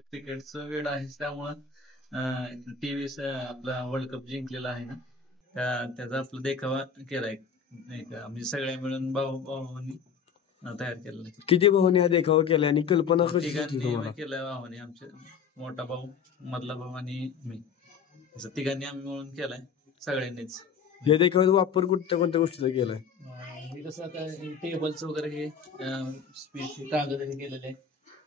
क्रिकेटचं वेळ आहे त्यामुळं टीव्ही आपला वर्ल्ड कप जिंकलेला आहे ना, त्याचा आपला देखावा केलाय. नाही का, म्हणजे सगळ्या मिळून भाऊ भावांनी तयार केलेला आहे. किती भावांनी हा देखावा केला आणि कल्पना कशी सुचली तिघांनी तुम्हाला? केलं भावानी, आमचे मोठा भाऊ, मधला भाऊ आणि मी, असं तिघांनी आम्ही मिळून केलाय सगळ्यांनीच. या देखाव्याचा वापर कोणत्या कोणत्या गोष्टीचा केलाय? हे कसं आता टेबल्स वगैरे हे स्पीच कागद हे केलेले आहे,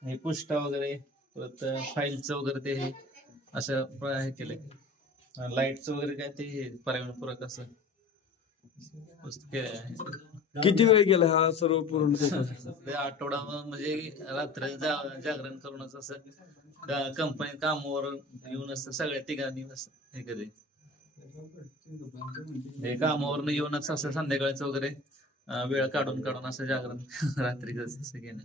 हे पुष्टा वगैरे, परत फाईलचं वगैरे ते हे असं हे केलंय. लाईटचं वगैरे काय ते हे पर्यावरणपूरक असं वस्तू केलेलं आहे. किती वेळ गेला हा सर्व पूर्ण देखावा? ते आठवडा म्हणजे रात्र जागरण करूनच असं कंपनीत कामावर येऊन असं सगळ्या तिघांनी असं हे केले. हे कामावर येऊनच असं संध्याकाळचं वगैरे वेळ काढून काढून असं जागरण रात्री कसं केलं.